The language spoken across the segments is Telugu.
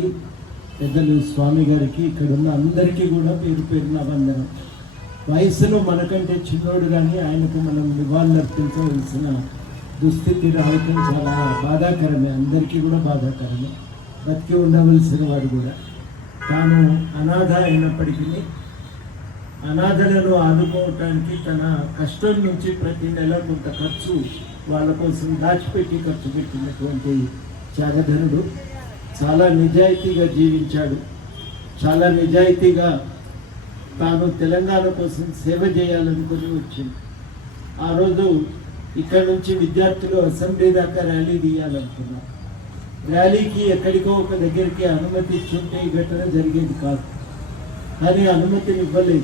గారికి, పెద్దలు స్వామి గారికి, ఇక్కడ ఉన్న అందరికీ కూడా పేరు పేరున వందనం. వయసులో మనకంటే చిన్నోడు కానీ ఆయనకు మనం నివాళులర్పించవలసిన దుస్థితి రావటం చాలా బాధాకరమే, అందరికీ కూడా బాధాకరమే. బతికి ఉండవలసిన వాడు కూడా తాను అనాథ అయినప్పటికీ అనాథలను ఆదుకోవటానికి తన కష్టం నుంచి ప్రతి నెల కొంత ఖర్చు వాళ్ళ కోసం దాచిపెట్టి ఖర్చు పెట్టినటువంటి త్యాగధనుడు. చాలా నిజాయితీగా జీవించాడు. చాలా నిజాయితీగా తాను తెలంగాణ కోసం సేవ చేయాలనుకుని వచ్చింది. ఆ రోజు ఇక్కడ నుంచి విద్యార్థులు అసెంబ్లీ దాకా ర్యాలీ తీయాలనుకున్నారు. ర్యాలీకి ఎక్కడికో ఒక దగ్గరికి అనుమతి ఇచ్చుంటే ఈ ఘటన జరిగేది కాదు. కానీ అనుమతిని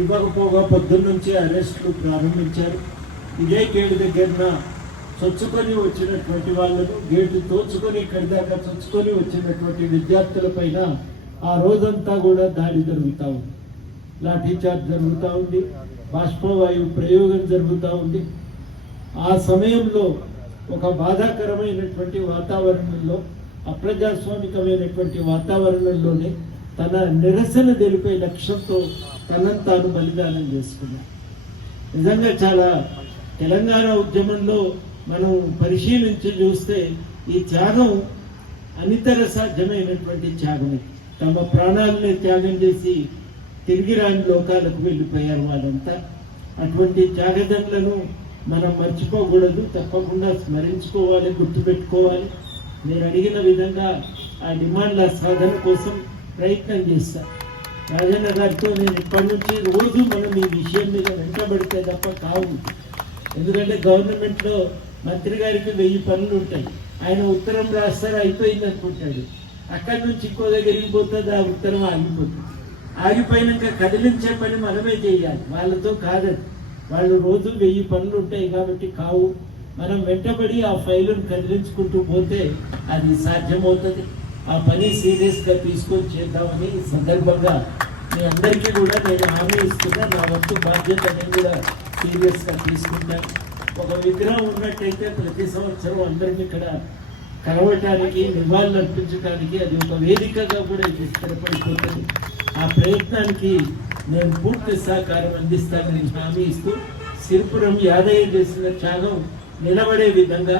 ఇవ్వకపోగా పొద్దున్నుంచి అరెస్టులు ప్రారంభించారు. ఇదే గేటు దగ్గరన చొచ్చుకొని వచ్చినటువంటి వాళ్ళను, గేటు తోచుకొని ఇక్కడి దాకా చొచ్చుకొని వచ్చినటువంటి విద్యార్థుల పైన ఆ రోజంతా కూడా దాడి జరుగుతూ ఉంది. లాఠీచార్జ్ జరుగుతూ ఉంది, బాష్పవాయువు ప్రయోగం జరుగుతూ ఉంది. ఆ సమయంలో ఒక బాధాకరమైనటువంటి వాతావరణంలో, అప్రజాస్వామికమైనటువంటి వాతావరణంలోనే తన నిరసన తెలిపే లక్ష్యంతో తనను తాను బలిదానం చేసుకున్నాడు. నిజంగా చాలా తెలంగాణ ఉద్యమంలో మనం పరిశీలించి చూస్తే ఈ త్యాగం అనితర సాధ్యమైనటువంటి త్యాగమే. తమ ప్రాణాలని త్యాగం చేసి తిరిగి రాని లోకాలకు వెళ్ళిపోయారు వాళ్ళంతా. అటువంటి త్యాగదనులను మనం మర్చిపోకూడదు, తప్పకుండా స్మరించుకోవాలి, గుర్తుపెట్టుకోవాలి. మీరు అడిగిన విధంగా ఆ డిమాండ్ల సాధన కోసం ప్రయత్నం చేస్తాను. రాజన్న గారితో నేను ఇప్పటి నుంచి రోజు మనం ఈ విషయం మీద వెంటబడితే తప్ప కావు. ఎందుకంటే గవర్నమెంట్లో మంత్రి గారికి 1000 పనులు ఉంటాయి. ఆయన ఉత్తరం రాస్తారు, అయిపోయింది అనుకుంటాడు. అక్కడి నుంచి ఇంకో దగ్గరికి పోతుంది, ఆ ఉత్తరం ఆగిపోతుంది. ఆగిపోయినాక కదిలించే పని మనమే చేయాలి, వాళ్ళతో కాదని. వాళ్ళు రోజు 1000 పనులు ఉంటాయి కాబట్టి కావు. మనం వెంటబడి ఆ ఫైలును కదిలించుకుంటూ పోతే అది సాధ్యమవుతుంది. ఆ పని సీరియస్గా తీసుకొని చేద్దామని ఈ సందర్భంగా మీ అందరికీ కూడా నేను హామీ ఇస్తున్నా. నా వంతు బాధ్యత నేను కూడా సీరియస్గా తీసుకుంటాను. ఒక విగ్రహం ఉన్నట్టయితే ప్రతి సంవత్సరం అందరికీ ఇక్కడ కలవటానికి, నివాళులు అర్పించడానికి అది ఒక వేదికగా కూడా ఇది స్థిరపడిపోతుంది. ఆ ప్రయత్నానికి నేను పూర్తి సహకారం అందిస్తానని హామీ ఇస్తూ, సిరిపురం యాదయ్య చేసిన త్యాగం నిలబడే విధంగా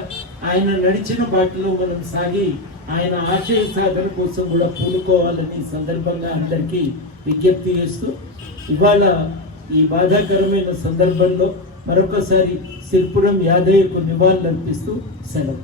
ఆయన నడిచిన బాటలో మనం సాగి ఆయన ఆశయ సాధన కోసం కూడా పూనుకోవాలని సందర్భంగా అందరికీ విజ్ఞప్తి చేస్తూ, ఇవాళ ఈ బాధాకరమైన సందర్భంలో మరొకసారి సిరిపురం యాదయ్యకు నివాళులు అర్పిస్తూ సెలవు.